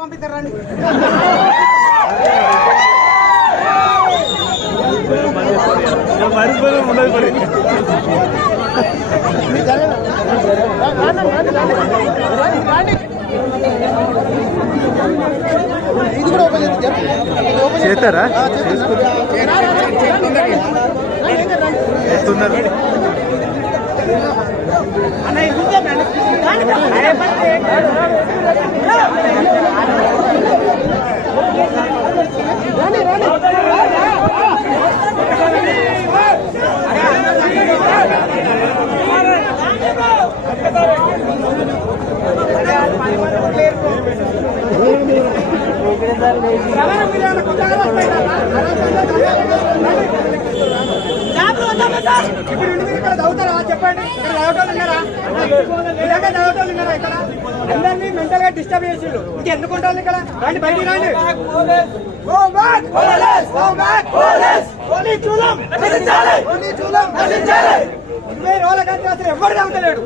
పంపిస్తారండి. ఇది కూడా ఓపెన్ చేస్తారా? చదువుతారా చెప్పండి. ఇక్కడ చదవటోళ్ళు ఉన్నారా? చదవటోళ్ళు ఉన్నారా? ఇక్కడ అందరినీ మెంటల్ గా డిస్టర్బ్ చేసిండు. ఇంకెందుకు ఉంటారు ఇక్కడ? రండి బయటికి రండి. ఎవరు చదువుతలేడు.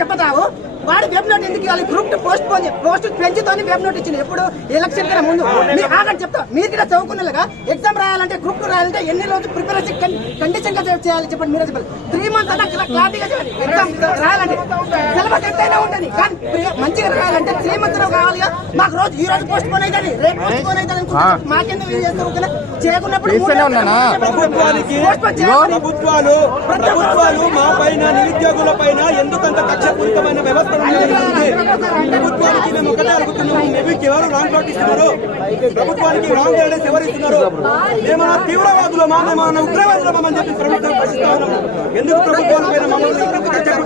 చెప్పతావు వాడు వెబ్ నోట్ ఎందుకు ఇవ్వాలి? గ్రూప్ పోస్ట్ పెంచుతోని వెబ్ నోట్ ఇచ్చింది. ఎప్పుడు ఎలక్షన్ కన్నా ముందు. మీరు ఆగండి చెప్తా. మీరు కూడా చదువుకునేలాగా ఎగ్జామ్ రాయాలంటే గ్రూప్ రాయాలంటే ఎన్ని రోజులు ప్రిపరేషన్ కండిషన్ గా చేయాలి చెప్పండి. మీరే చెప్పాలి. 3 months అన్నా క్లారిటీగా చేయాలి. ఎగ్జామ్ రాయాలంటే సిలబస్ ఎంతైనా ఉంటుంది కానీ మంచిగా రాయాలంటే 3 months కావాలిగా. మాకు రోజు ఈ రోజు పోస్ట్ పోన్ అవుతుంది, రేపు పోస్ట్ పోన్ అవుతుంది అనుకుంటున్నాం. మాకెందుకు చేస్తాం? చేయకున్నప్పుడు ప్రభుత్వాలు మా పైన నిరుద్యోగుల పైన ఎందుకంత కక్షపూరితమైన వ్యవస్థ ప్రభుత్వానికి మేము ఒకటే అడుగుతున్నాము. మేబీకి ఎవరు రాంగ్ నోటిస్తున్నారు? ప్రభుత్వానికి రాంగ్ గైడెన్స్ ఎవరు ఇస్తున్నారు? ఏమన్నా తీవ్రవాదులమా, ఏమన్నా ఉగ్రవాదులమా అని చెప్పి ప్రభుత్వం ప్రశ్నిస్తా ఉన్నాము. ఎందుకు ప్రభుత్వాల పైన మమ్మల్ని కక్షపూరితం